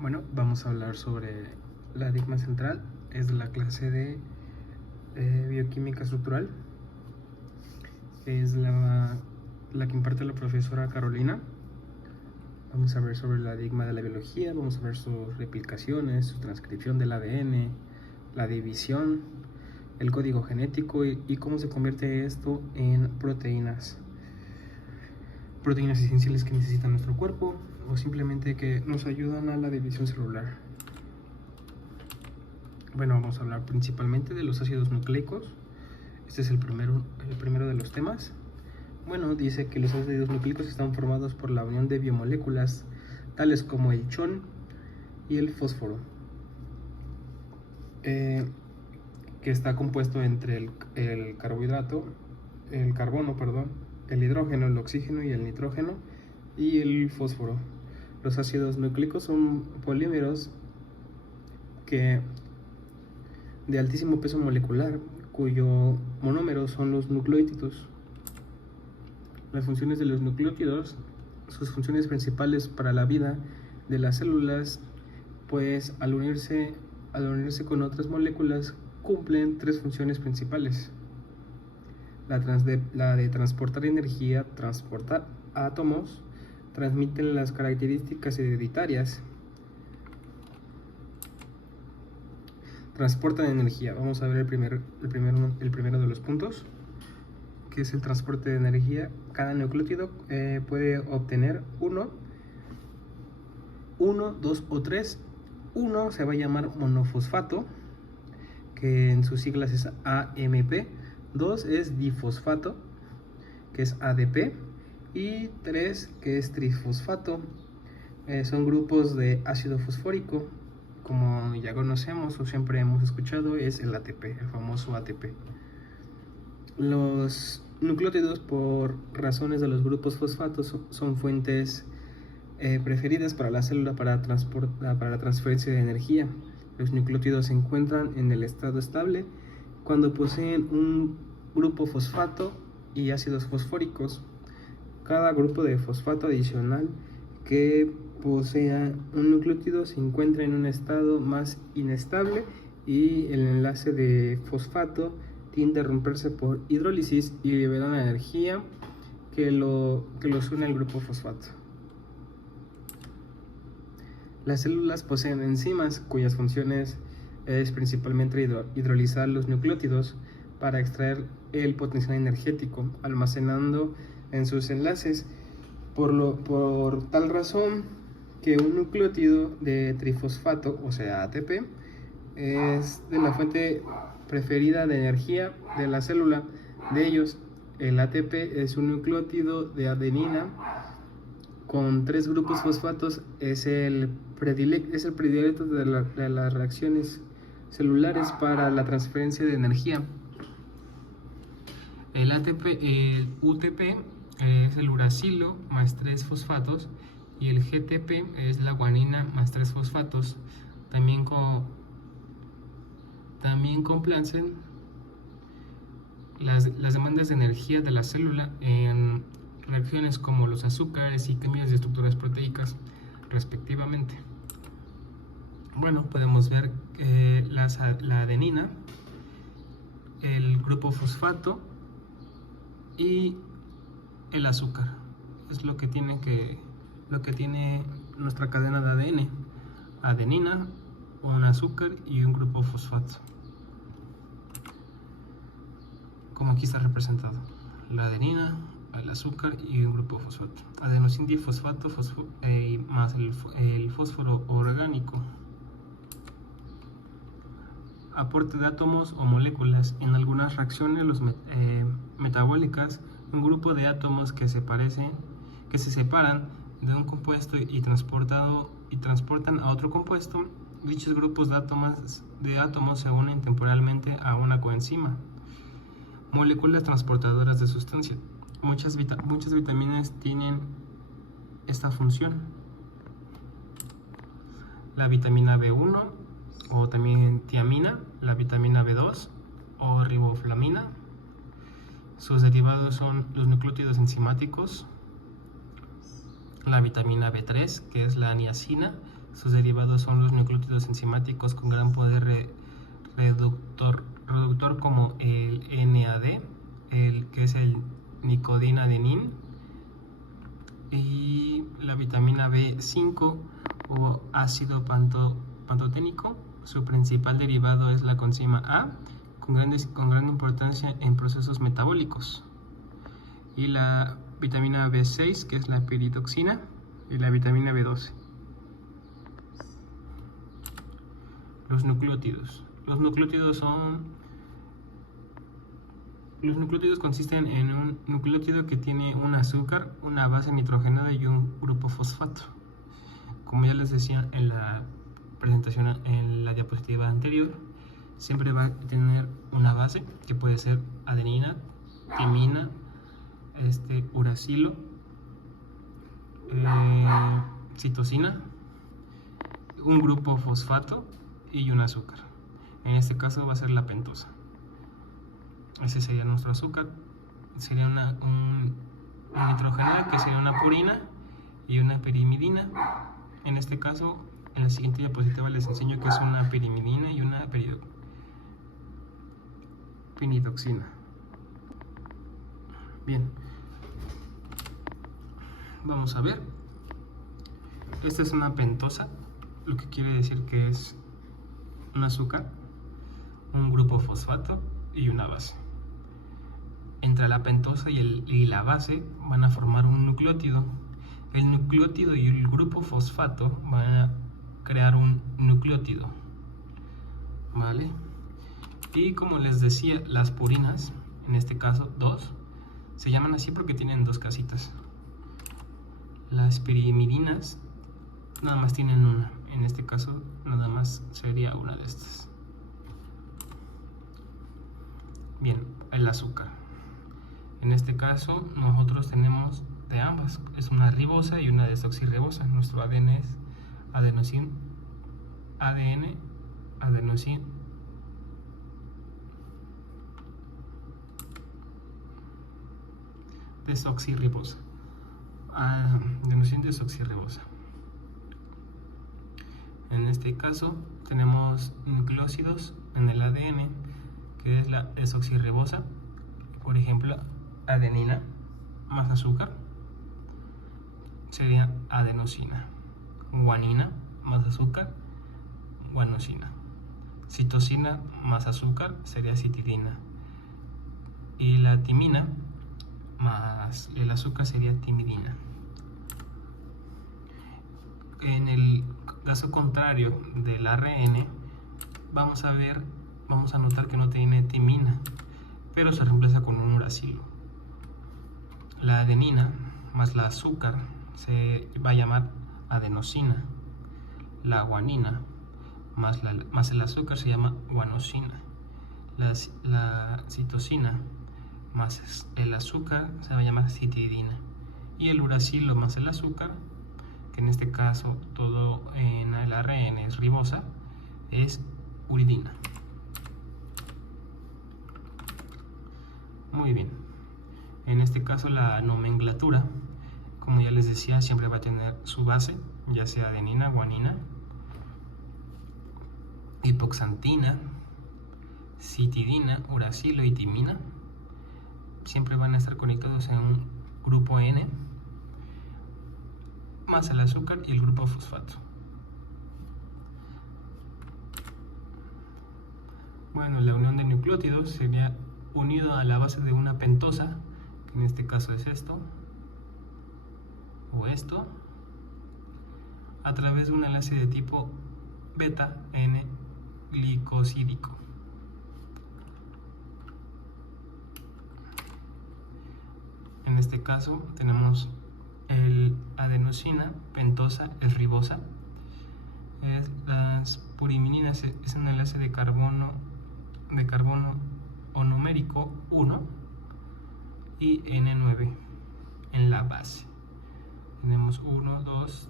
Bueno, vamos a hablar sobre la digma central. Es la clase de bioquímica estructural. Es la que imparte la profesora Carolina. Vamos a ver sobre la digma de la biología, vamos a ver sus replicaciones, su transcripción del ADN, la división, el código genético y cómo se convierte esto en proteínas esenciales que necesita nuestro cuerpo o simplemente que nos ayudan a la división celular. Bueno, vamos a hablar principalmente de los ácidos nucleicos. Este es el primero de los temas. Bueno, dice que los ácidos nucleicos están formados por la unión de biomoléculas tales como el chon y el fósforo, que está compuesto entre el carbono, el hidrógeno, el oxígeno y el nitrógeno y el fósforo. Los ácidos nucleicos son polímeros de altísimo peso molecular, cuyo monómero son los nucleótidos. Las funciones de los nucleótidos, sus funciones principales para la vida de las células, pues al unirse con otras moléculas cumplen tres funciones principales. La de transportar energía, transportar átomos, transmiten las características hereditarias, transportan energía. Vamos a ver el primero de los puntos, que es el transporte de energía. Cada nucleótido puede obtener uno, dos o tres. Uno se va a llamar monofosfato, que en sus siglas es AMP. 2 es difosfato, que es ADP. Y 3, que es trifosfato. Son grupos de ácido fosfórico, como ya conocemos o siempre hemos escuchado, es el ATP, el famoso ATP. Los nucleótidos, por razones de los grupos fosfatos, son fuentes preferidas para la célula para la transferencia de energía. Los nucleótidos se encuentran en el estado estable cuando poseen un grupo fosfato y ácidos fosfóricos. Cada grupo de fosfato adicional que posea un nucleótido se encuentra en un estado más inestable y el enlace de fosfato tiende a romperse por hidrólisis y libera la energía que los une al grupo fosfato. Las células poseen enzimas cuyas funciones es principalmente hidrolizar los nucleótidos para extraer el potencial energético, almacenando en sus enlaces. Por tal razón que un nucleótido de trifosfato, o sea ATP, es de la fuente preferida de energía de la célula. De ellos, el ATP es un nucleótido de adenina con 3 grupos fosfatos, es el predilecto de las reacciones celulares para la transferencia de energía. El UTP es el uracilo más 3 fosfatos y el GTP es la guanina más 3 fosfatos. También complacen las demandas de energía de la célula en reacciones como los azúcares y químicas de estructuras proteicas, respectivamente. Bueno, podemos ver la adenina, el grupo fosfato y el azúcar. Es lo que tiene nuestra cadena de ADN: adenina, un azúcar y un grupo fosfato, como aquí está representado: la adenina, el azúcar y un grupo fosfato. Adenosín difosfato más el fósforo orgánico. Aporte de átomos o moléculas. En algunas reacciones metabólicas, un grupo de átomos que se separan de un compuesto y transportan a otro compuesto. Dichos grupos de átomos se unen temporalmente a una coenzima. Moléculas transportadoras de sustancia. Muchas vitaminas tienen esta función. La vitamina B1 o también tiamina, la vitamina B2 o riboflavina. Sus derivados son los nucleótidos enzimáticos, la vitamina B3, que es la niacina, Sus derivados son los nucleótidos enzimáticos con gran poder reductor como el NAD, que es el nicodina-adenin, y la vitamina B5 o ácido pantoténico. Su principal derivado es la coenzima A, con gran importancia en procesos metabólicos, y la vitamina B6, que es la piridoxina, y la vitamina B12. Los nucleótidos. Los nucleótidos consisten en un nucleótido que tiene un azúcar, una base nitrogenada y un grupo fosfato. Como ya les decía en la presentación, en la diapositiva anterior, siempre va a tener una base que puede ser adenina, timina, uracilo, citosina, un grupo fosfato y un azúcar. En este caso va a ser la pentosa. Ese sería nuestro azúcar. Sería una nitrogenada, que sería una purina, y una pirimidina. En este caso, en la siguiente diapositiva les enseño que es una pirimidina y una piridoxina. Bien, vamos a ver. Esta es una pentosa, lo que quiere decir que es un azúcar, un grupo fosfato y una base. Entre la pentosa y la base van a formar un nucleótido. El nucleótido y el grupo fosfato van a crear un nucleótido, ¿vale? Y como les decía, las purinas, en este caso 2, se llaman así porque tienen 2 casitas. Las pirimidinas nada más tienen una. En este caso nada más sería una de estas. Bien, el azúcar. En este caso nosotros tenemos de ambas, es una ribosa y una desoxirribosa. Nuestro ADN es adenosín, adenosín, desoxirribosa, adenosín desoxirribosa. En este caso tenemos nucleósidos en el ADN, que es la desoxirribosa. Por ejemplo, adenina más azúcar sería adenosina, guanina más azúcar, guanosina, citosina más azúcar sería citidina, y la timina más el azúcar sería timidina. En el caso contrario del ARN, vamos a notar que no tiene timina, pero se reemplaza con un uracilo. La adenina más la azúcar se va a llamar adenosina. La guanina más el azúcar se llama guanosina. La citosina más el azúcar se va a llamar citidina. Y el uracilo más el azúcar, que en este caso todo en el ARN es ribosa, es uridina. Muy bien. En este caso la nomenclatura, como ya les decía, siempre va a tener su base, ya sea adenina, guanina, hipoxantina, citidina, uracilo y timina. Siempre van a estar conectados en un grupo N, más el azúcar y el grupo fosfato. Bueno, la unión de nucleótidos sería unido a la base de una pentosa, que en este caso es esto o esto, a través de un enlace de tipo beta N glicosídico. En este caso tenemos el adenosina pentosa, es ribosa, las purimininas es un enlace de carbono onomérico 1 y N9 en la base. Tenemos 1, 2,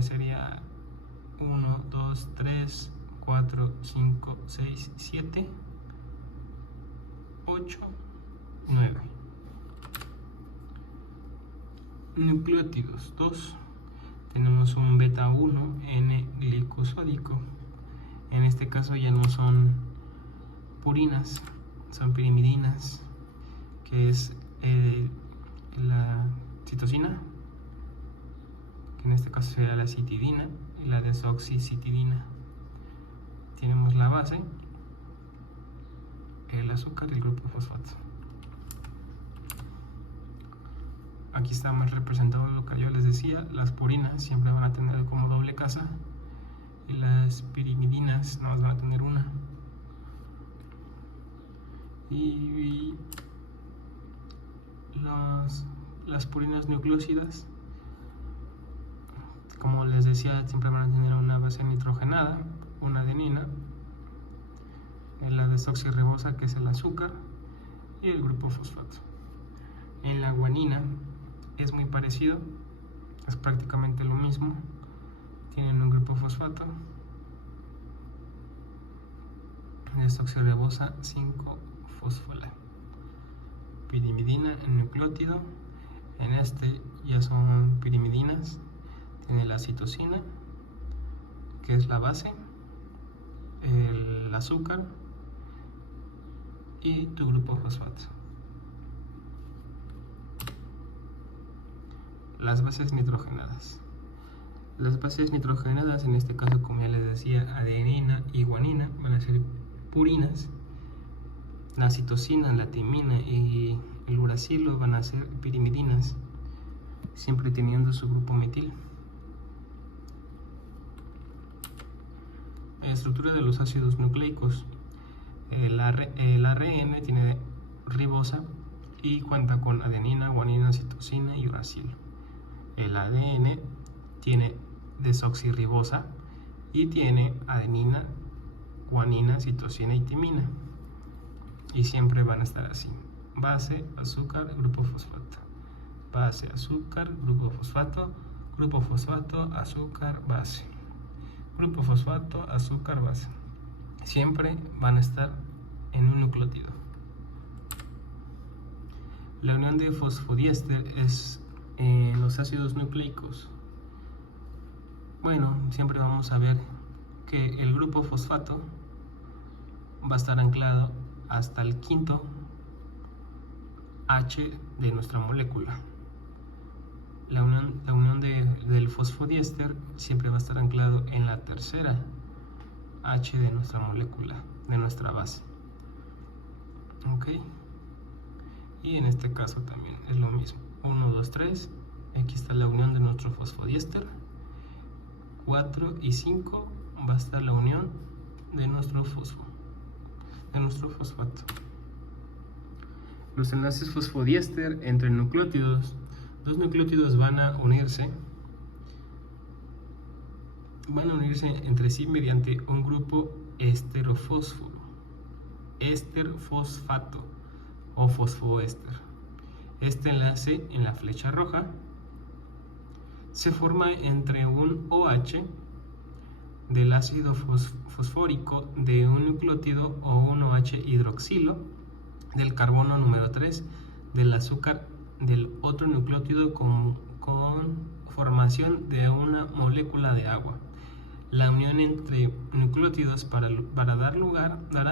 sería 1, 2, 3, 4, 5, 6, 7, 8, 9. Nucleótidos 2. Tenemos tenemos un beta 1 N-glicosódico. En este caso ya no son purinas, son pirimidinas, que es la citosina, que en este caso sería la citidina, y la desoxicitidina. Tenemos la base, el azúcar y el grupo fosfato. Aquí está más representado lo que yo les decía. Las purinas siempre van a tener como doble casa y las pirimidinas nada más van a tener una. Y las purinas nucleósidas, como les decía, siempre van a tener una base nitrogenada, una adenina, la desoxirribosa, que es el azúcar, y el grupo fosfato. En la guanina es muy parecido, es prácticamente lo mismo. Tienen un grupo fosfato, desoxirribosa 5-fosfola, pirimidina en nucleótido. En este ya son pirimidinas. Tiene la citosina, que es la base, el azúcar y tu grupo fosfato. Las bases nitrogenadas. Las bases nitrogenadas, en este caso, como ya les decía, adenina y guanina, van a ser purinas. La citosina, la timina y el uracilo van a ser pirimidinas, siempre teniendo su grupo metil. Estructura de los ácidos nucleicos. El ARN tiene ribosa y cuenta con adenina, guanina, citosina y uracilo. El ADN tiene desoxirribosa y tiene adenina, guanina, citosina y timina. Y siempre van a estar así: base, azúcar, grupo fosfato. Base, azúcar, grupo fosfato, azúcar, base. Grupo fosfato, azúcar, base. Siempre van a estar en un nucleótido. La unión de fosfodiéster es en los ácidos nucleicos. Bueno, siempre vamos a ver que el grupo fosfato va a estar anclado hasta el quinto H de nuestra molécula. La unión del fosfodiéster siempre va a estar anclado en la tercera H de nuestra molécula, de nuestra base. Ok, y en este caso también es lo mismo: 1, 2, 3. Aquí está la unión de nuestro fosfodiéster. 4 y 5 va a estar la unión de nuestro fosfato. Los enlaces fosfodiéster entre nucleótidos. Dos nucleótidos van a unirse entre sí mediante un grupo esterfosfato o fosfoéster. Este enlace en la flecha roja se forma entre un OH del ácido fosfórico de un nucleótido o un OH hidroxilo del carbono número 3 del azúcar del otro nucleótido con formación de una molécula de agua. La unión entre nucleótidos dará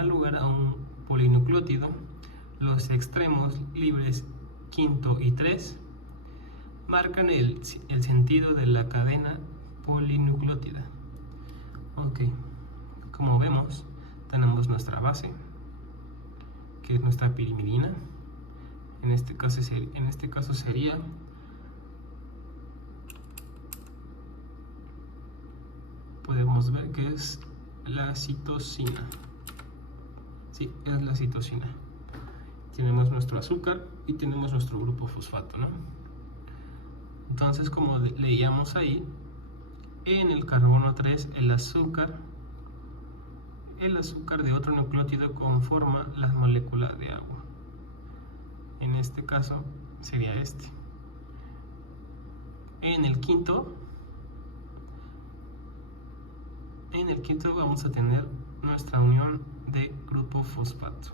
lugar a un polinucleótido. Los extremos libres quinto y 3 marcan el sentido de la cadena polinucleótida. Ok, como vemos, tenemos nuestra base, que es nuestra pirimidina. En este caso sería podemos ver que es la citosina. Sí, es la citosina. Tenemos nuestro azúcar y tenemos nuestro grupo fosfato, ¿no? Entonces, como leíamos ahí, en el carbono 3, el azúcar de otro nucleótido conforma la molécula de agua. En este caso sería este. En el quinto vamos a tener nuestra unión de grupo fosfato.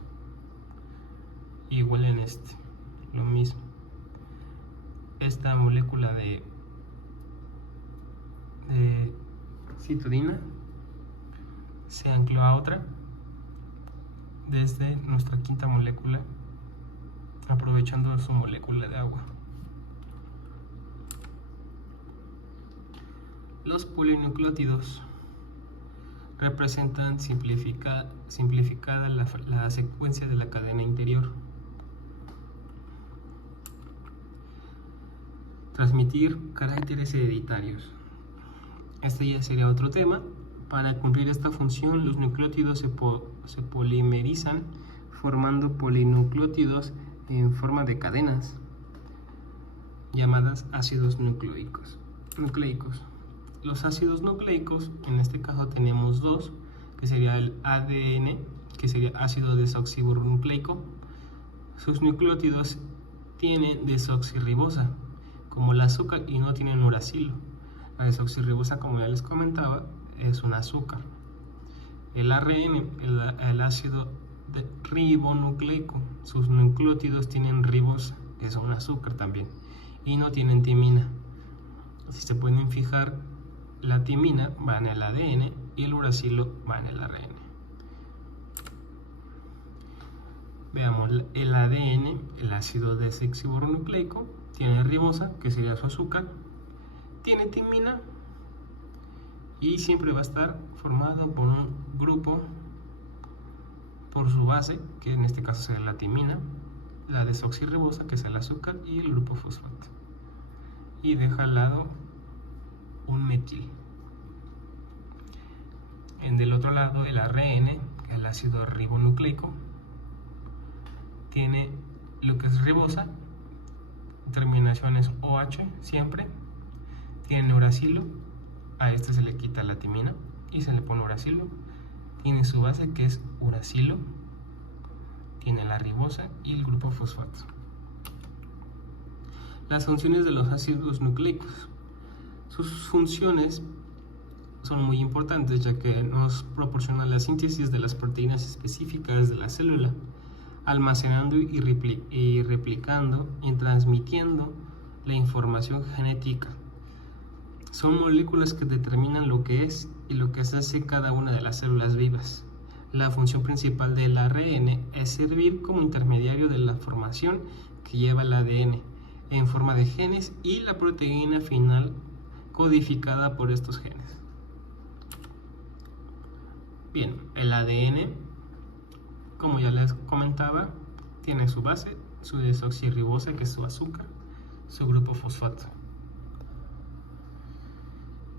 Igual en este, lo mismo. Esta molécula citidina se ancló a otra desde nuestra quinta molécula, aprovechando su molécula de agua. Los polinucleótidos representan simplificada la secuencia de la cadena interior. Transmitir caracteres hereditarios. Este ya sería otro tema. Para cumplir esta función, los nucleótidos se polimerizan formando polinucleótidos en forma de cadenas llamadas ácidos nucleicos. Los ácidos nucleicos, en este caso tenemos dos, que sería el ADN, que sería ácido desoxirribonucleico. Sus nucleótidos tienen desoxirribosa, como el azúcar, y no tienen uracilo. La desoxirribosa, como ya les comentaba, es un azúcar. El ARN, el ácido ribonucleico, sus nucleótidos tienen ribosa, que es un azúcar también, y no tienen timina. Si se pueden fijar, la timina va en el ADN y el uracilo va en el ARN. Veamos, el ADN, el ácido desoxirribonucleico, tiene ribosa, que sería su azúcar, tiene timina y siempre va a estar formado por un grupo por su base, que en este caso será la timina, la desoxirribosa, que es el azúcar, y el grupo fosfato. Y deja al lado un metil. Del otro lado, el ARN, el ácido ribonucleico, tiene lo que es ribosa, terminaciones OH siempre, tiene uracilo, a este se le quita la timina y se le pone uracilo, tiene su base que es uracilo, tiene la ribosa y el grupo fosfato. Las funciones de los ácidos nucleicos. Sus funciones son muy importantes, ya que nos proporcionan la síntesis de las proteínas específicas de la célula, almacenando y replicando y transmitiendo la información genética. Son moléculas que determinan lo que es y lo que se hace cada una de las células vivas. La función principal del ARN es servir como intermediario de la formación que lleva el ADN en forma de genes y la proteína final codificada por estos genes. Bien, el ADN, como ya les comentaba, tiene su base, su desoxirribosa, que es su azúcar, su grupo fosfato.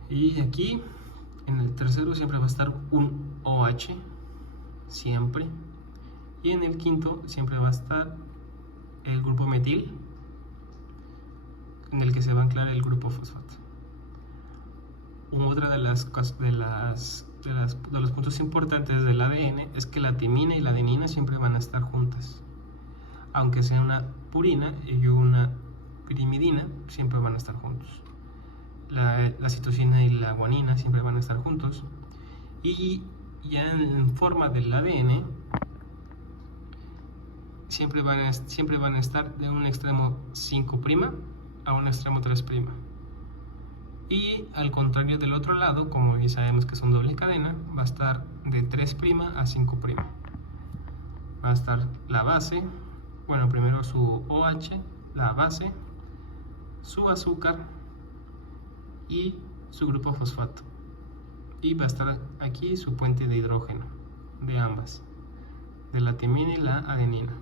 Y aquí, en el tercero, siempre va a estar un OH, siempre. Y en el quinto siempre va a estar el grupo metil, en el que se va a anclar el grupo fosfato. Otra de los puntos importantes del ADN es que la timina y la adenina siempre van a estar juntas. Aunque sea una purina y una pirimidina, siempre van a estar juntos. La citosina y la guanina siempre van a estar juntos. Y ya en forma del ADN, siempre van a estar de un extremo 5' a un extremo 3'. Y al contrario del otro lado, como ya sabemos que son doble cadena, va a estar de 3' a 5'. Va a estar la base, bueno, primero su OH, la base, su azúcar y su grupo fosfato. Y va a estar aquí su puente de hidrógeno de ambas, de la timina y la adenina.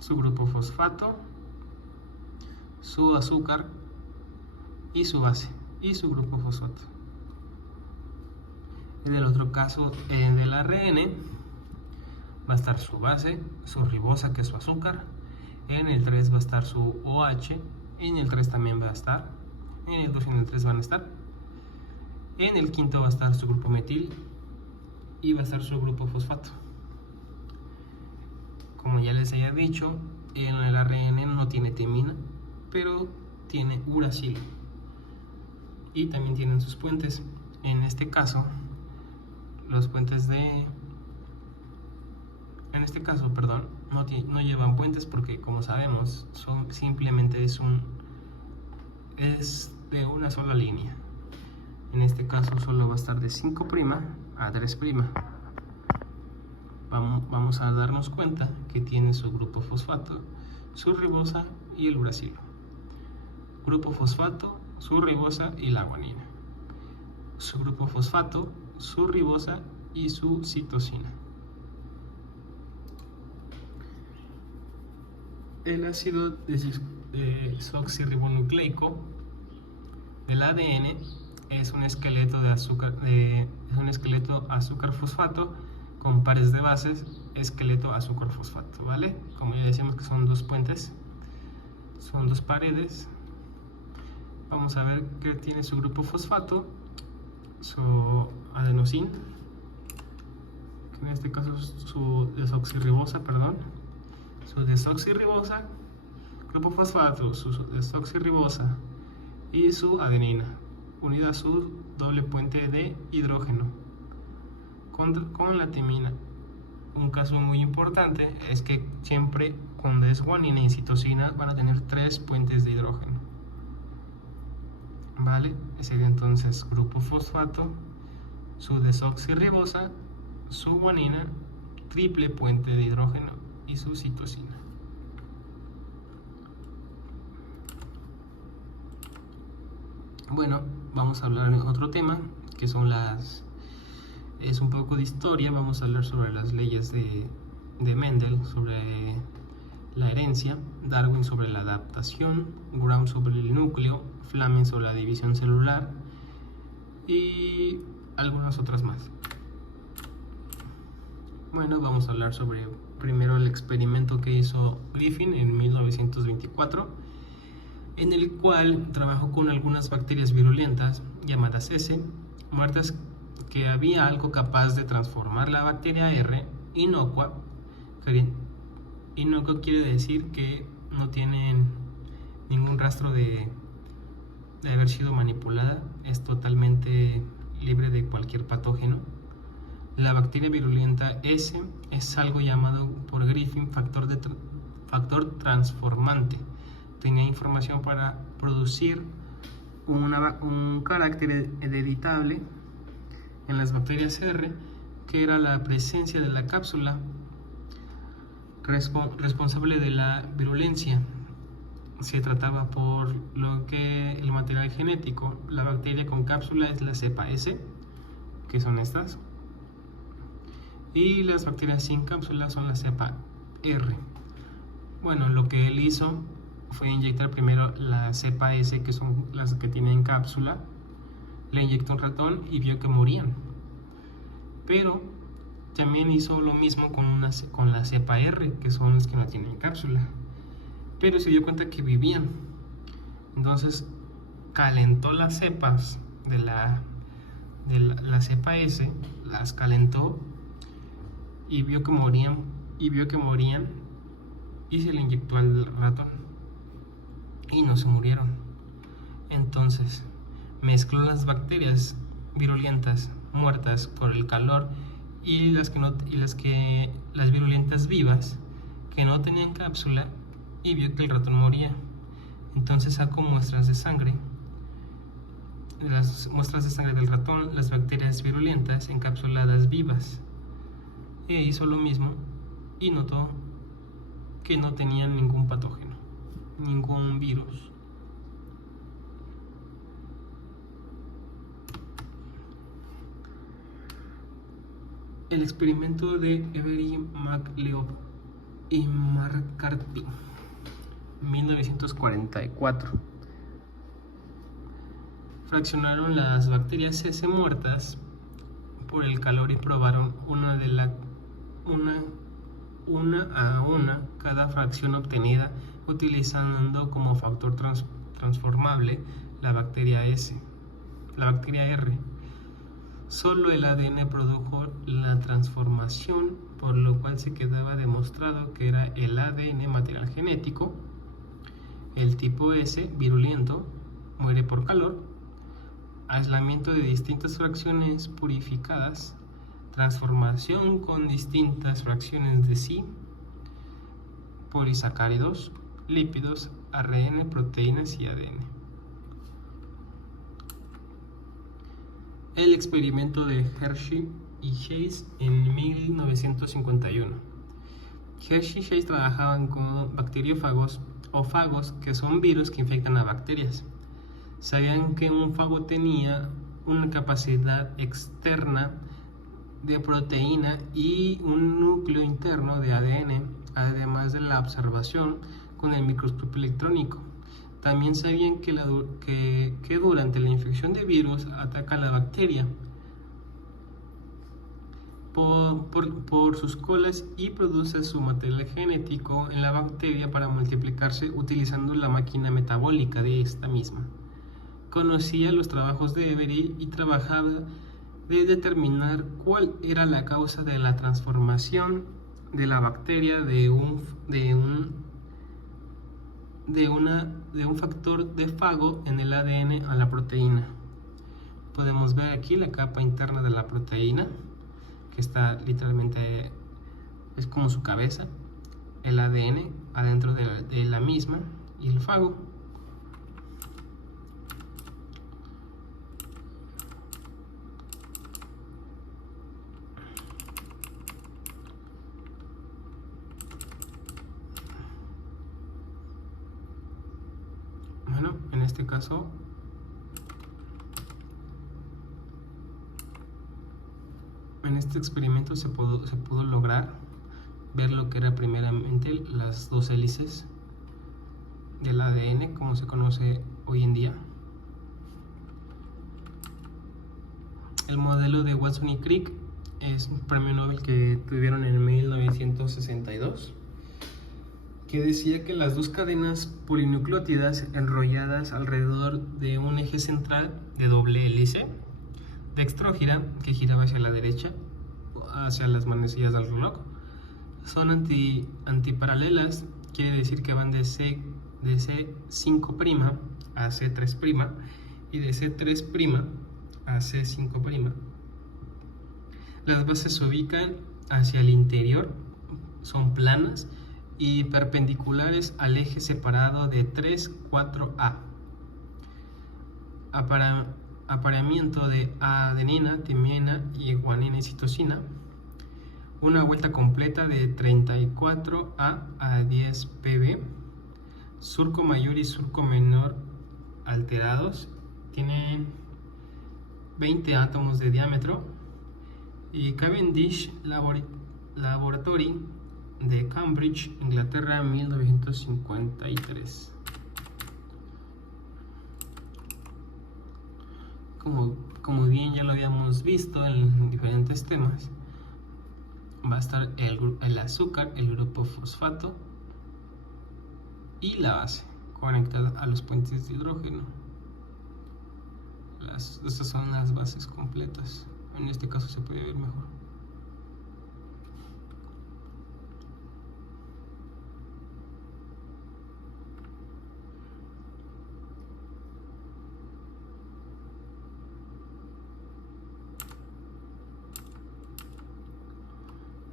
Su grupo fosfato, su azúcar y su base y su grupo fosfato. En el otro caso del ARN va a estar su base, su ribosa, que es su azúcar. En el 3 va a estar su OH, en el 3 también va a estar, en el 2 y en el 3 van a estar. En el quinto va a estar su grupo metil y va a estar su grupo fosfato. Como ya les había dicho, en el ARN no tiene timina, pero tiene uracilo. Y también tienen sus puentes. En este caso, los puentes no llevan puentes porque, como sabemos, simplemente es de una sola línea. En este caso solo va a estar de 5' a 3'. Vamos a darnos cuenta que tiene su grupo fosfato, su ribosa y el uracilo. Grupo fosfato, su ribosa y la guanina. Su grupo fosfato, su ribosa y su citosina. El ácido desoxirribonucleico del ADN es un esqueleto de azúcar, azúcar fosfato con pares de bases, esqueleto azúcar fosfato, ¿vale? Como ya decíamos que son dos puentes, son dos paredes. Vamos a ver que tiene su grupo fosfato, su adenosín, que en este caso es su desoxirribosa, su desoxirribosa, grupo fosfato, su desoxirribosa y su adenina, unida a su doble puente de hidrógeno con la timina. Un caso muy importante es que siempre cuando es guanina y citosina van a tener 3 puentes de hidrógeno, ¿vale? Sería entonces grupo fosfato, su desoxirribosa, su guanina, triple puente de hidrógeno y su citosina. Bueno, vamos a hablar de otro tema que son es un poco de historia. Vamos a hablar sobre las leyes de Mendel, sobre la herencia, Darwin sobre la adaptación, Gram sobre el núcleo, Fleming sobre la división celular y algunas otras más. Bueno, vamos a hablar sobre primero el experimento que hizo Griffin en 1924, en el cual trabajó con algunas bacterias virulentas llamadas S, muertas, que había algo capaz de transformar la bacteria R inocua. Inocua quiere decir que no tienen ningún rastro de haber sido manipulada, es totalmente libre de cualquier patógeno. La bacteria virulenta S es algo llamado por Griffin factor transformante. Tenía información para producir un carácter editable en las bacterias R, que era la presencia de la cápsula responsable de la virulencia. Se trataba por lo que el material genético. La bacteria con cápsula es la cepa S, que son estas, y las bacterias sin cápsula son la cepa R. Bueno, lo que él hizo fue inyectar primero la cepa S, que son las que tienen cápsula. Le inyectó un ratón y vio que morían. Pero también hizo lo mismo con la cepa R, que son las que no tienen cápsula. Pero se dio cuenta que vivían. Entonces calentó las cepas de la cepa S, las calentó y vio que morían, y se le inyectó al ratón y no se murieron. Entonces mezcló las bacterias virulentas muertas por el calor y las virulentas vivas que no tenían cápsula, y vio que el ratón moría. Entonces sacó muestras de sangre, las muestras de sangre del ratón, las bacterias virulentas encapsuladas vivas, e hizo lo mismo y notó que no tenían ningún patógeno, ningún virus. El experimento de Avery, MacLeod y McCarthy, 1944. Fraccionaron las bacterias S muertas por el calor y probaron una a una cada fracción obtenida, utilizando como factor transformable la bacteria R. Solo el ADN produjo la transformación, por lo cual se quedaba demostrado que era el ADN material genético. El tipo S virulento muere por calor, aislamiento de distintas fracciones purificadas, transformación con distintas fracciones de sí, polisacáridos, lípidos, ARN, proteínas y ADN. el experimento de Hershey y Chase en 1951. Hershey y Chase trabajaban con bacteriófagos o fagos, que son virus que infectan a bacterias. Sabían que un fago tenía una capacidad externa de proteína y un núcleo interno de ADN, además de la observación con el microscopio electrónico. También sabían que durante la infección de virus ataca a la bacteria por sus colas y produce su material genético en la bacteria para multiplicarse utilizando la máquina metabólica de esta misma. Conocía los trabajos de Every y trabajaba de determinar cuál era la causa de la transformación de la bacteria de un factor de fago en el ADN a la proteína. Podemos ver aquí la capa interna de la proteína, que está literalmente, es como su cabeza, el ADN adentro de la misma y el fago. Bueno, en este caso en este experimento se pudo lograr ver lo que era primeramente las dos hélices del ADN, como se conoce hoy en día. El modelo de Watson y Crick es un premio Nobel que tuvieron en 1962, que decía que las dos cadenas polinucleótidas enrolladas alrededor de un eje central de doble hélice dextrógira, que giraba hacia la derecha, hacia las manecillas del reloj, son antiparalelas, quiere decir que van de C5' a C3' y de C3' a C5'. Las bases se ubican hacia el interior, son planas y perpendiculares al eje separado de 3,4A. Apareamiento de adenina, timina y guanina y citosina. Una vuelta completa de 34A a 10 pb. Surco mayor y surco menor alterados. Tienen 20 átomos de diámetro. Y Cavendish Laboratory de Cambridge, Inglaterra, 1953. Como bien ya lo habíamos visto en diferentes temas, va a estar el azúcar, el grupo fosfato y la base conectada a los puentes de hidrógeno. Estas son las bases completas. En este caso se puede ver mejor.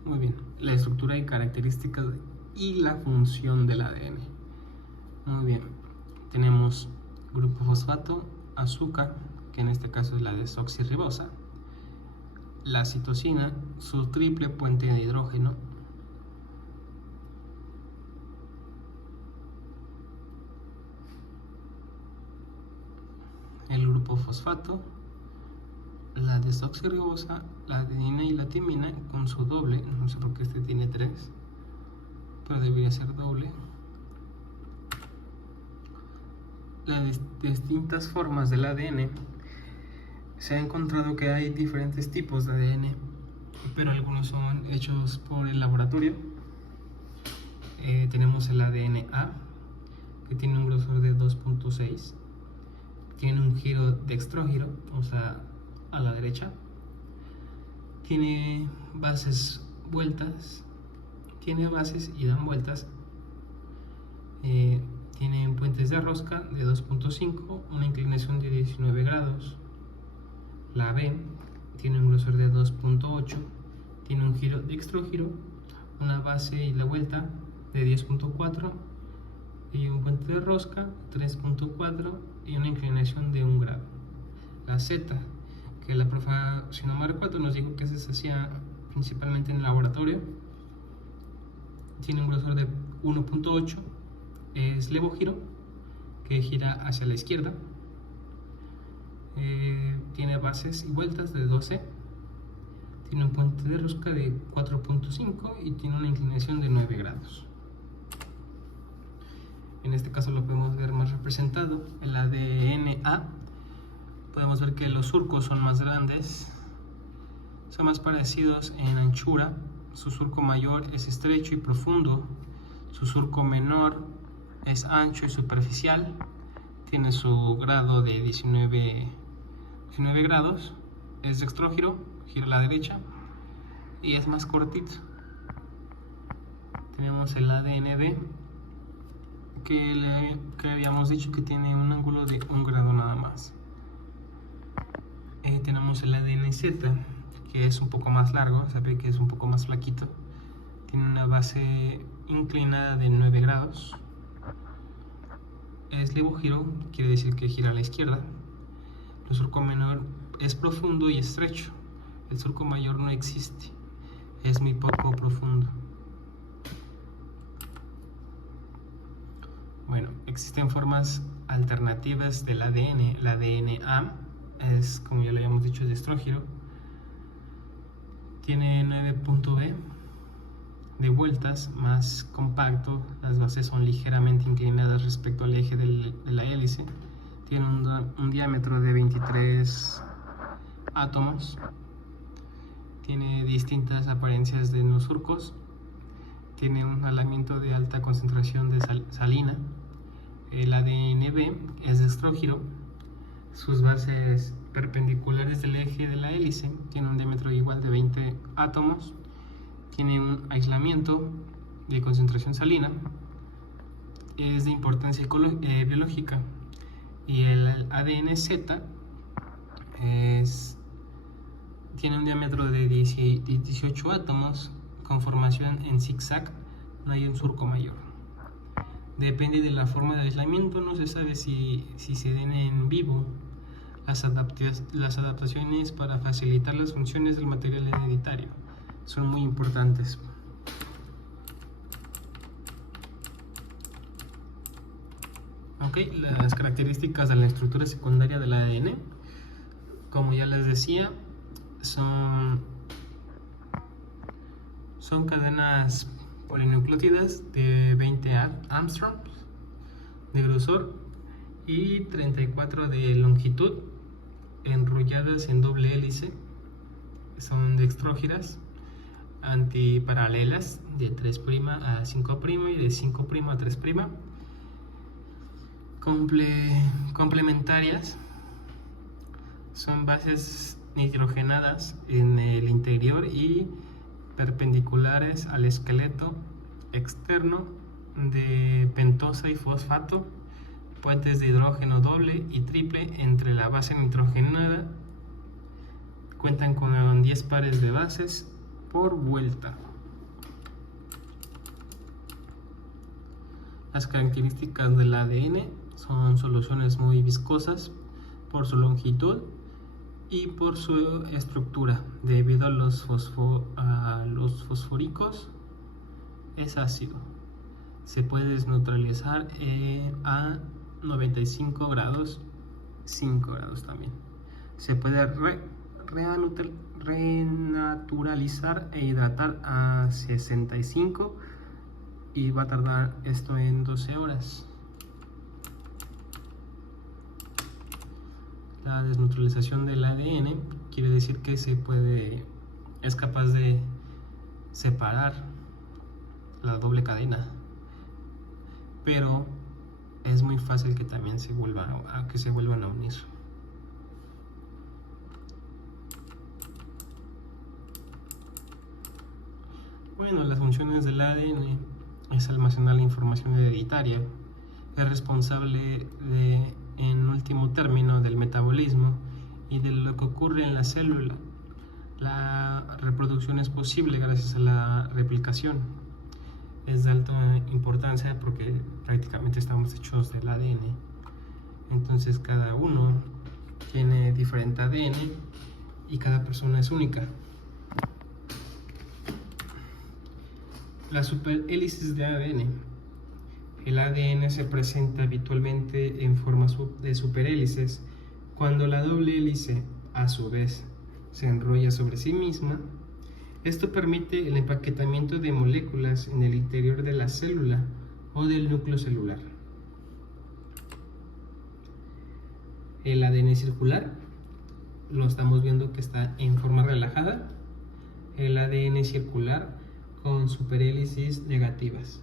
Muy bien, la estructura y características y la función del ADN. Muy bien, tenemos grupo fosfato, azúcar, que en este caso es la desoxirribosa, la citosina, su triple puente de hidrógeno, el grupo fosfato, la desoxirribosa, la adenina y la timina con su doble, no sé por qué este tiene 3, pero debería ser doble. Las distintas formas del ADN, se ha encontrado que hay diferentes tipos de ADN, pero algunos son hechos por el laboratorio. Tenemos el ADN A, que tiene un grosor de 2.6, tiene un giro dextrógiro, o sea, a la derecha, tiene bases y dan vueltas, tiene puentes de rosca de 2.5, una inclinación de 19 grados. La B tiene un grosor de 2.8, tiene un giro dextrógiro, una base y la vuelta de 10.4 y un puente de rosca 3.4 y una inclinación de 1 grado. La Z que la profa, si no me recuerdo, nos dijo que se hacía principalmente en el laboratorio. Tiene un grosor de 1.8, es levogiro, que gira hacia la izquierda. Tiene bases y vueltas de 12, tiene un puente de rosca de 4.5 y tiene una inclinación de 9 grados. En este caso lo podemos ver más representado en la DNA. Podemos ver que los surcos son más grandes, son más parecidos en anchura. Su surco mayor es estrecho y profundo, su surco menor es ancho y superficial. Tiene su grado de 19 grados, es dextrógiro, gira a la derecha y es más cortito. Tenemos el ADN-B, que habíamos dicho que tiene un ángulo de 1 grado nada más. Tenemos el ADN-Z, que es un poco más largo, se ve que es un poco más flaquito. Tiene una base inclinada de 9 grados. Es levogiro, quiere decir que gira a la izquierda. El surco menor es profundo y estrecho. El surco mayor no existe, es muy poco profundo. Bueno, existen formas alternativas del ADN. La DNA es, como ya le habíamos dicho, dextrógiro. Tiene 9.b de vueltas, más compacto. Las bases son ligeramente inclinadas respecto al eje de la hélice. Tiene un diámetro de 23 átomos. Tiene distintas apariencias de los surcos. Tiene un alamiento de alta concentración de salina. El ADN-B es dextrógiro. Sus bases perpendiculares del eje de la hélice tiene un diámetro igual de 20 átomos. Tiene un aislamiento de concentración salina. Es de importancia biológica. Y el ADN-Z tiene un diámetro de 18 átomos con formación en zigzag. No hay un surco mayor. Depende de la forma de aislamiento, no se sabe si se den en vivo. Las adaptaciones para facilitar las funciones del material hereditario son muy importantes. Las características de la estructura secundaria del ADN, como ya les decía, son cadenas polinucleótidas de 20 Armstrongs de grosor y 34 de longitud, enrolladas en doble hélice. Son dextrógiras, antiparalelas de 3' a 5' y de 5' a 3'. Complementarias, son bases nitrogenadas en el interior y perpendiculares al esqueleto externo de pentosa y fosfato. Puentes de hidrógeno doble y triple entre la base nitrogenada. Cuentan con 10 pares de bases por vuelta. Las características del ADN son soluciones muy viscosas por su longitud y por su estructura. Debido a los fosfóricos, es ácido. Se puede desneutralizar a 95 grados, 5 grados también. Se puede renaturalizar e hidratar a 65 y va a tardar esto en 12 horas. La desneutralización del ADN quiere decir que es capaz de separar la doble cadena, pero es muy fácil que también se vuelvan a unir. Bueno, las funciones del ADN es almacenar la información hereditaria, es responsable en último término del metabolismo y de lo que ocurre en la célula. La reproducción es posible gracias a la replicación. Es de alta importancia porque prácticamente estamos hechos del ADN. Entonces cada uno tiene diferente ADN y cada persona es única. Las superhélices de ADN. El ADN se presenta habitualmente en forma de superhélices cuando la doble hélice, a su vez, se enrolla sobre sí misma. Esto permite el empaquetamiento de moléculas en el interior de la célula o del núcleo celular. El ADN circular lo estamos viendo que está en forma relajada. El ADN circular con superhélices negativas.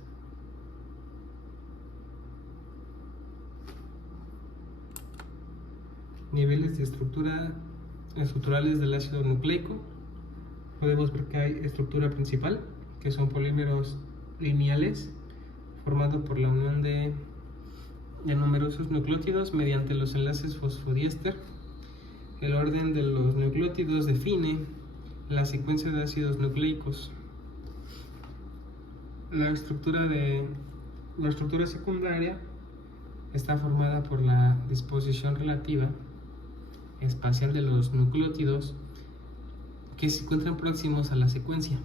Niveles de estructurales del ácido nucleico. Podemos ver que hay estructura principal, que son polímeros lineales, formado por la unión de numerosos nucleótidos mediante los enlaces fosfodiéster. El orden de los nucleótidos define la secuencia de ácidos nucleicos. La estructura secundaria está formada por la disposición relativa espacial de los nucleótidos que se encuentran próximos a la secuencia.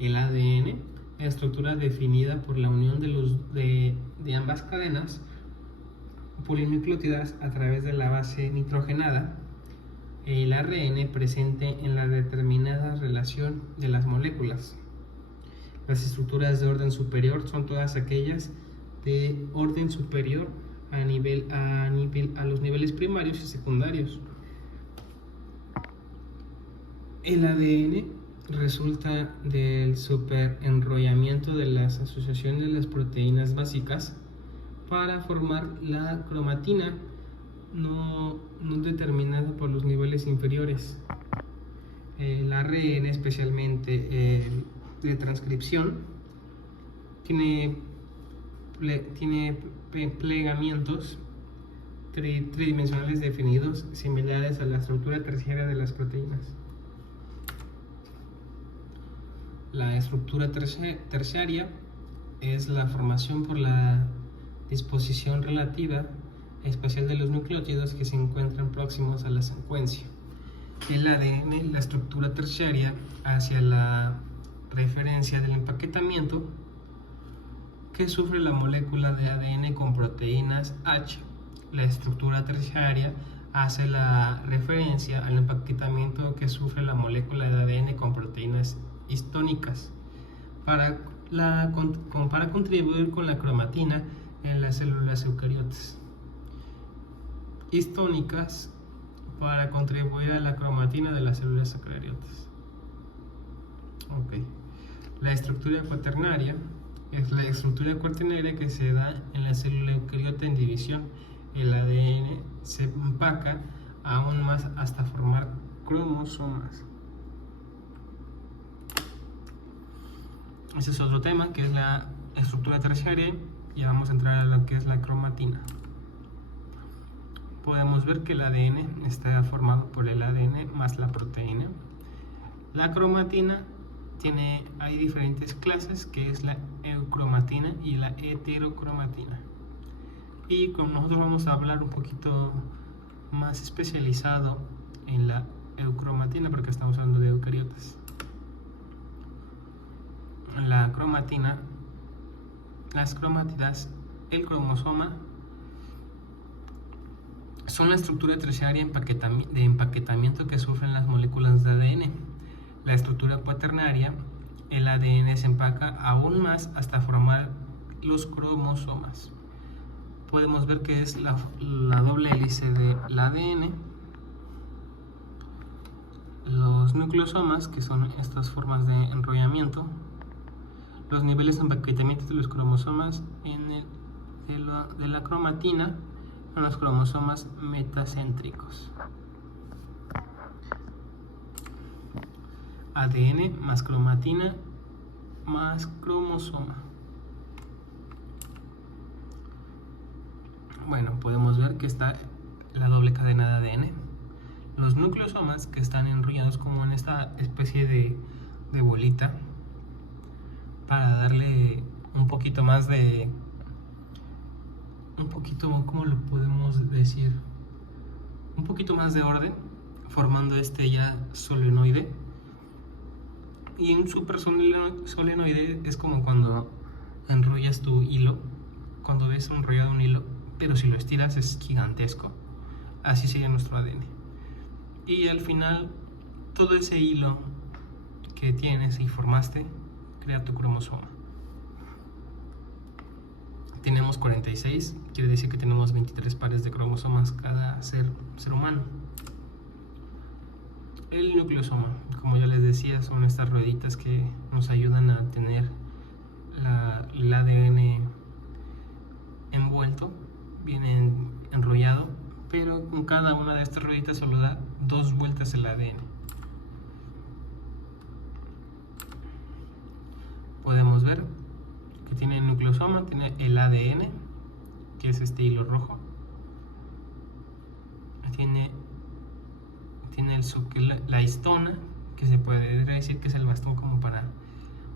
El ADN, la estructura definida por la unión de ambas cadenas polinucleótidas a través de la base nitrogenada. El ARN presente en la determinada relación de las moléculas. Las estructuras de orden superior son todas aquellas de orden superior a los niveles primarios y secundarios. El ADN resulta del superenrollamiento de las asociaciones de las proteínas básicas para formar la cromatina no determinada por los niveles inferiores. El ARN, especialmente de transcripción, tiene plegamientos tridimensionales definidos similares a la estructura terciaria de las proteínas. La estructura terciaria es la formación por la disposición relativa espacial de los nucleótidos que se encuentran próximos a la secuencia. El ADN, la estructura terciaria, hacia la referencia del empaquetamiento que sufre la molécula de ADN con proteínas H. La estructura terciaria hace la referencia al empaquetamiento que sufre la molécula de ADN con proteínas histónicas para contribuir con la cromatina en las células eucariotas. Histónicas para contribuir a la cromatina de las células eucariotas. La estructura cuaternaria es la estructura cuaternaria que se da en la célula eucariota en división. El ADN se empaca aún más hasta formar cromosomas. Ese es otro tema, que es la estructura terciaria, y vamos a entrar a lo que es la cromatina. Podemos ver que el ADN está formado por el ADN más la proteína. La cromatina hay diferentes clases, que es la eucromatina y la heterocromatina. Y como nosotros vamos a hablar un poquito más especializado en la eucromatina, porque estamos hablando de eucariotas. La cromatina, las cromátidas, el cromosoma, son la estructura terciaria de empaquetamiento que sufren las moléculas de ADN. La estructura cuaternaria, el ADN se empaca aún más hasta formar los cromosomas. Podemos ver que es la doble hélice del ADN, los nucleosomas, que son estas formas de enrollamiento, los niveles de empaquetamiento de los cromosomas de la cromatina son los cromosomas metacéntricos. ADN más cromatina más cromosoma. Bueno, podemos ver que está la doble cadena de ADN. Los nucleosomas, que están enrollados como en esta especie de bolita, para darle un poquito más de... ¿cómo lo podemos decir? Un poquito más de orden formando este ya solenoide. Y un super solenoide es como cuando enrollas tu hilo, cuando ves enrollado un hilo, pero si lo estiras es gigantesco. Así sería nuestro ADN. Y al final, todo ese hilo que tienes y formaste crea tu cromosoma. Tenemos 46, quiere decir que tenemos 23 pares de cromosomas cada ser humano. El nucleosoma, como ya les decía, son estas rueditas que nos ayudan a tener el ADN envuelto, viene enrollado, pero con cada una de estas rueditas solo da 2 vueltas el ADN. Podemos ver que tiene el nucleosoma, tiene el ADN, que es este hilo rojo, tiene la histona, que se puede decir que es el bastón como para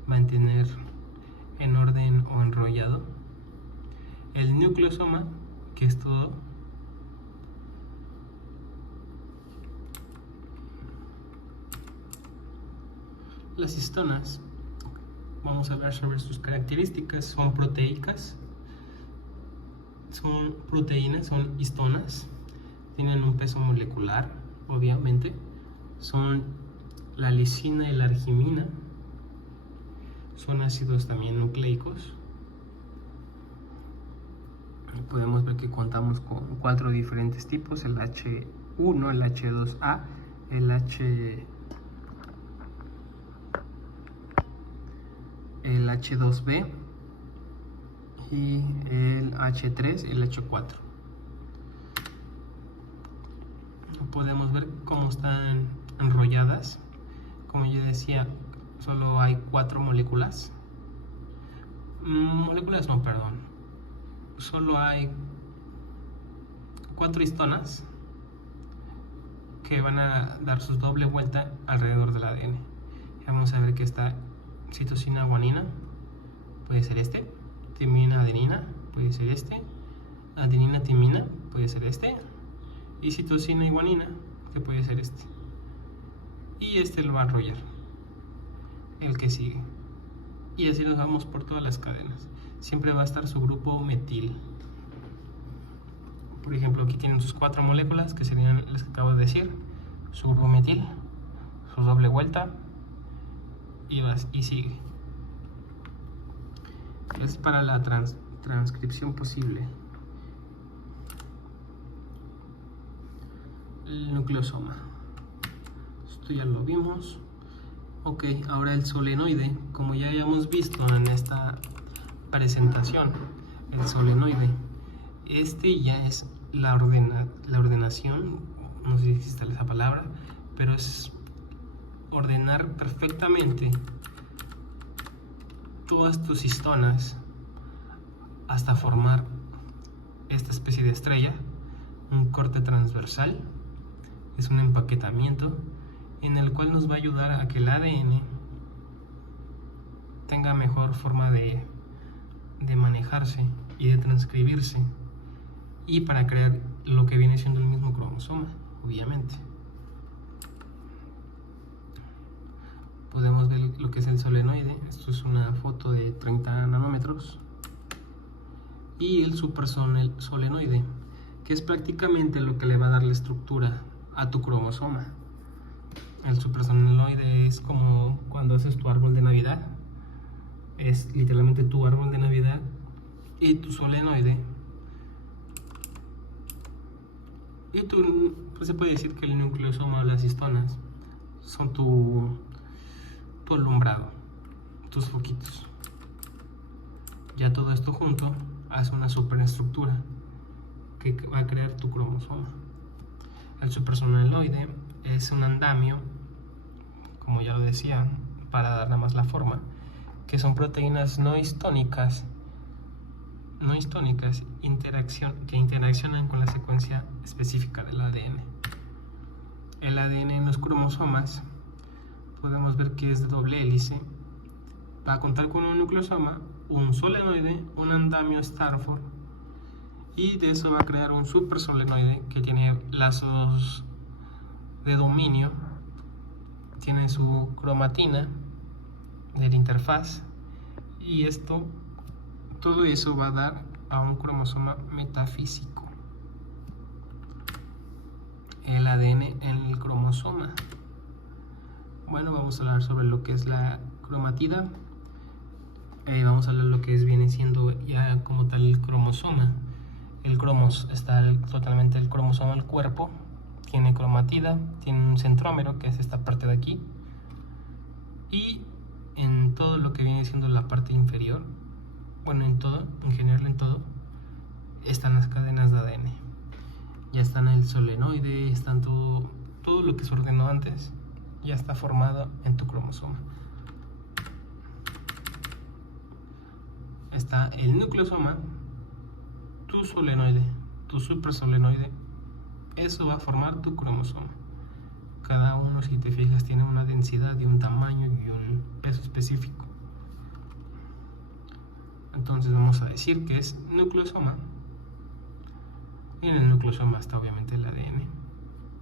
mantener en orden o enrollado, el nucleosoma, que es todo, las histonas. Vamos a hablar sobre sus características. Son proteicas, son proteínas, son histonas, tienen un peso molecular, obviamente, son la lisina y la arginina, son ácidos también nucleicos. Podemos ver que contamos con 4 diferentes tipos: el H1, el H2A, el H2B y el H3 y el H4. Podemos ver cómo están enrolladas. Como yo decía, solo hay 4 moléculas. Solo hay 4 histonas que van a dar su doble vuelta alrededor del ADN. Vamos a ver que está citosina guanina, puede ser este, timina adenina, puede ser este, adenina timina, puede ser este, y citosina y guanina, que puede ser este. Y este lo va a enrollar el que sigue. Y así nos vamos por todas las cadenas. Siempre va a estar su grupo metil. Por ejemplo, aquí tienen sus 4 moléculas, que serían las que acabo de decir, su grupo metil, su doble vuelta, y sigue. Es para la transcripción posible. El nucleosoma, esto ya lo vimos. Ok, ahora el solenoide, como ya habíamos visto en esta presentación, el solenoide, este ya es la ordenación, no sé si está esa palabra, pero es ordenar perfectamente todas tus histonas hasta formar esta especie de estrella, un corte transversal. Es un empaquetamiento en el cual nos va a ayudar a que el ADN tenga mejor forma de manejarse y de transcribirse, y para crear lo que viene siendo el mismo cromosoma, obviamente. Podemos ver lo que es el solenoide. Esto es una foto de 30 nanómetros. Y el supersolenoide, que es prácticamente lo que le va a dar la estructura a tu cromosoma. El supersolenoide es como cuando haces tu árbol de Navidad. Es literalmente tu árbol de Navidad. Y tu solenoide, pues se puede decir que el nucleosoma o las histonas son tu alumbrado, tus foquitos. Ya todo esto junto hace una superestructura que va a crear tu cromosoma. El supersolenoide es un andamio, como ya lo decía, para dar nada más la forma, que son proteínas no histónicas que interaccionan con la secuencia específica del ADN. El ADN en los cromosomas podemos ver que es de doble hélice. Va a contar con un nucleosoma, un solenoide, un andamio Starford, y de eso va a crear un supersolenoide que tiene lazos de dominio tiene su cromatina de la interfaz, y todo eso va a dar a un cromosoma metafísico, el ADN en el cromosoma. Bueno, vamos a hablar sobre lo que es la cromatida. Vamos a hablar de lo que viene siendo ya como tal el cromosoma. El cromos está totalmente el cromosoma del cuerpo, tiene cromatida, tiene un centrómero, que es esta parte de aquí, y en todo lo que viene siendo la parte inferior, bueno, en todo, en general en todo, están las cadenas de ADN. Ya están el solenoide, están todo lo que se ordenó antes, ya está formado en tu cromosoma. Está el nucleosoma, tu solenoide, tu suprasolenoide, eso va a formar tu cromosoma. Cada uno, si te fijas, tiene una densidad y un tamaño y un peso específico. Entonces vamos a decir que es nucleosoma, y en el nucleosoma está obviamente el ADN,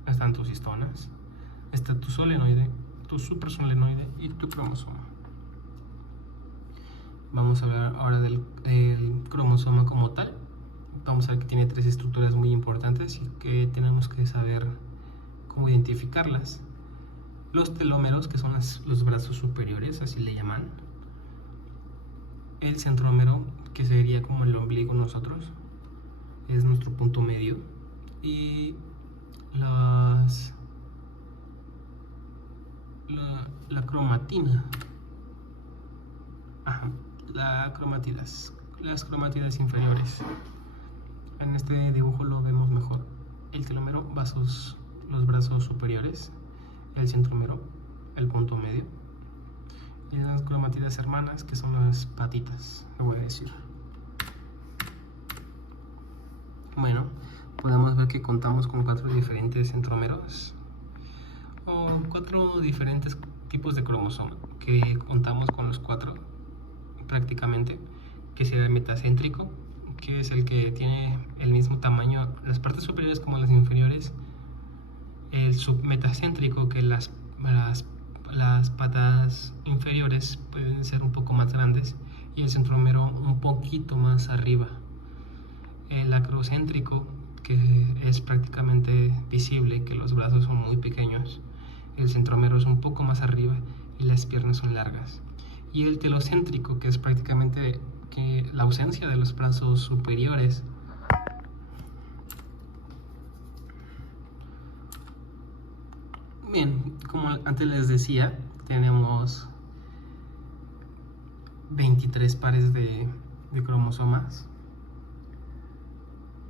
están tus histonas, está tu solenoide, tu suprasolenoide y tu cromosoma. Vamos a hablar ahora del cromosoma como tal. Vamos a ver que tiene 3 estructuras muy importantes y que tenemos que saber cómo identificarlas. Los telómeros, que son los brazos superiores, así le llaman. El centrómero, que sería como el ombligo nosotros, es nuestro punto medio. Y la cromatina. Ajá, las cromatidas inferiores. En este dibujo lo vemos mejor. El telómero, los brazos superiores, el centrómero, el punto medio, y las cromatidas hermanas, que son las patitas, lo voy a decir. Bueno, podemos ver que contamos con 4 diferentes centrómeros, o 4 diferentes tipos de cromosoma, que contamos con los 4 prácticamente, que sería el metacéntrico, que es el que tiene el mismo tamaño las partes superiores como las inferiores. El submetacéntrico, que las patas inferiores pueden ser un poco más grandes, y el centrómero un poquito más arriba. El acrocéntrico, que es prácticamente visible, que los brazos son muy pequeños, el centrómero es un poco más arriba y las piernas son largas. Y el telocéntrico, que es prácticamente la ausencia de los brazos superiores. Bien, como antes les decía, tenemos 23 pares de cromosomas.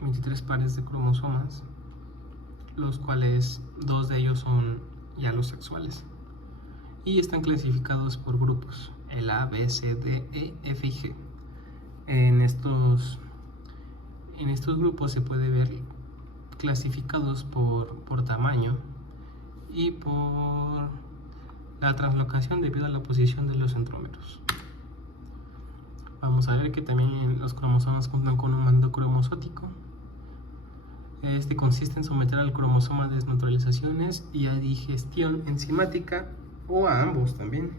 23 pares de cromosomas, los cuales 2 de ellos son ya los sexuales, y están clasificados por grupos, el A, B, C, D, E, F y G. En estos grupos se puede ver clasificados por tamaño y por la translocación debido a la posición de los centrómeros. Vamos a ver que también los cromosomas cuentan con un mando cromosótico. Este consiste en someter al cromosoma a desnaturalizaciones y a digestión enzimática, o a ambos también,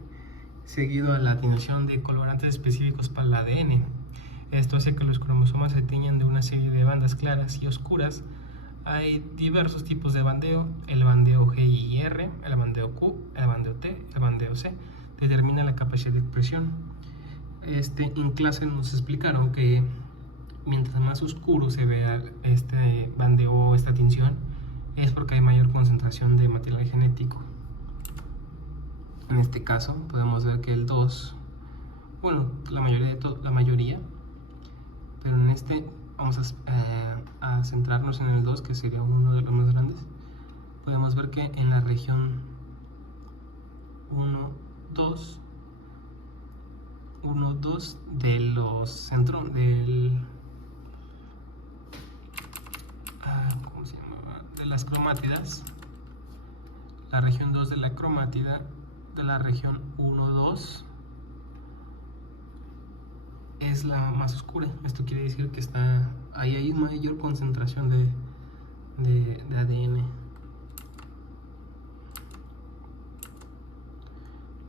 seguido a la atenuación de colorantes específicos para el ADN. Esto hace que los cromosomas se tiñan de una serie de bandas claras y oscuras. Hay diversos tipos de bandeo: el bandeo G y R, el bandeo Q, el bandeo T, el bandeo C. Determina la capacidad de expresión. En clase nos explicaron que mientras más oscuro se vea este bandeo o esta tinción, es porque hay mayor concentración de material genético. En este caso podemos ver que el 2, bueno, la mayoría, pero en vamos a centrarnos en el 2, que sería uno de los más grandes. Podemos ver que en la región 1, 2 de los centros ¿cómo se llama? De las cromátidas, la región 2 de la cromátida de la región 1, 2 es la más oscura. Esto quiere decir que hay mayor concentración de ADN.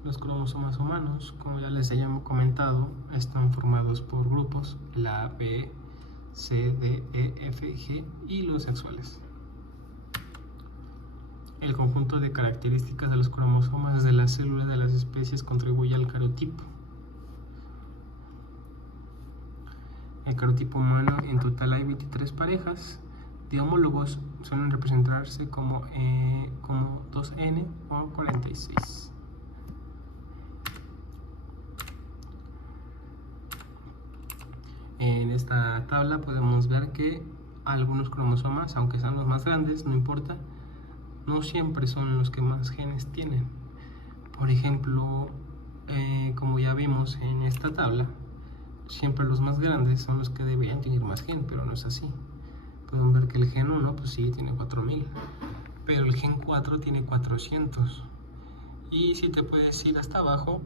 Los cromosomas humanos, como ya les hayamos comentado, están formados por grupos, la A, B, C, D, E, F, G y los sexuales. El conjunto de características de los cromosomas de las células de las especies contribuye al cariotipo. El cariotipo humano, en total hay 23 parejas de homólogos, suelen representarse como 2N o 46. En esta tabla podemos ver que algunos cromosomas, aunque sean los más grandes, no importa, no siempre son los que más genes tienen. Por ejemplo, como ya vimos en esta tabla, siempre los más grandes son los que deberían tener más gen, pero no es así. Podemos ver que el gen 1 pues sí tiene 4000, pero el gen 4 tiene 400. Y si te puedes ir hasta abajo,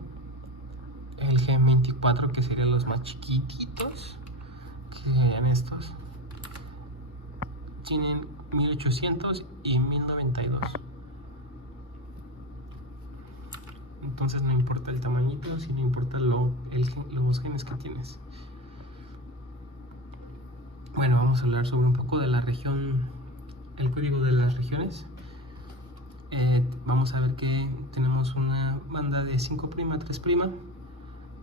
el gen 24, que serían los más chiquititos, que serían estos, tienen 1800 y 1092. Entonces no importa el tamañito, sino importa los genes que tienes. Bueno, vamos a hablar sobre un poco de la región, el código de las regiones. Vamos a ver que tenemos una banda de 5', 3'.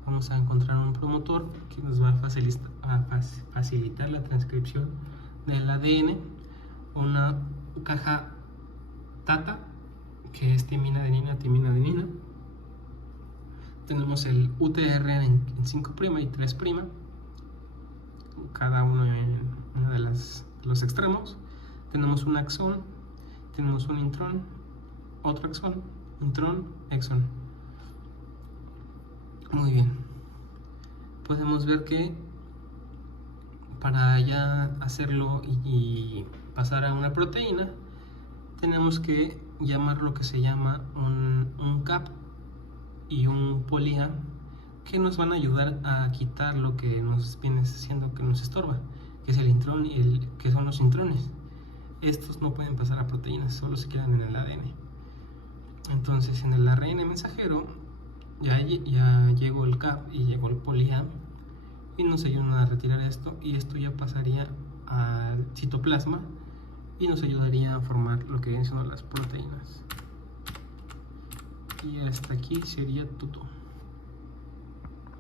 Vamos a encontrar un promotor que nos va a facilitar la transcripción del ADN, una caja TATA, que es timina-adenina. Tenemos el UTR en 5' y 3', cada uno en uno de los extremos. Tenemos un axón, tenemos un intrón, otro axón, intrón, exón. Muy bien. Podemos ver que para ya hacerlo y pasar a una proteína, tenemos que llamar lo que se llama un CAP y un poly-A, que nos van a ayudar a quitar lo que nos viene haciendo que nos estorba, que es el intrón y que son los intrones. Estos no pueden pasar a proteínas, solo se quedan en el ADN. Entonces en el ARN mensajero ya llegó el CAP y llegó el poly-A y nos ayudan a retirar esto, y esto ya pasaría al citoplasma y nos ayudaría a formar lo que son las proteínas. Y hasta aquí sería todo.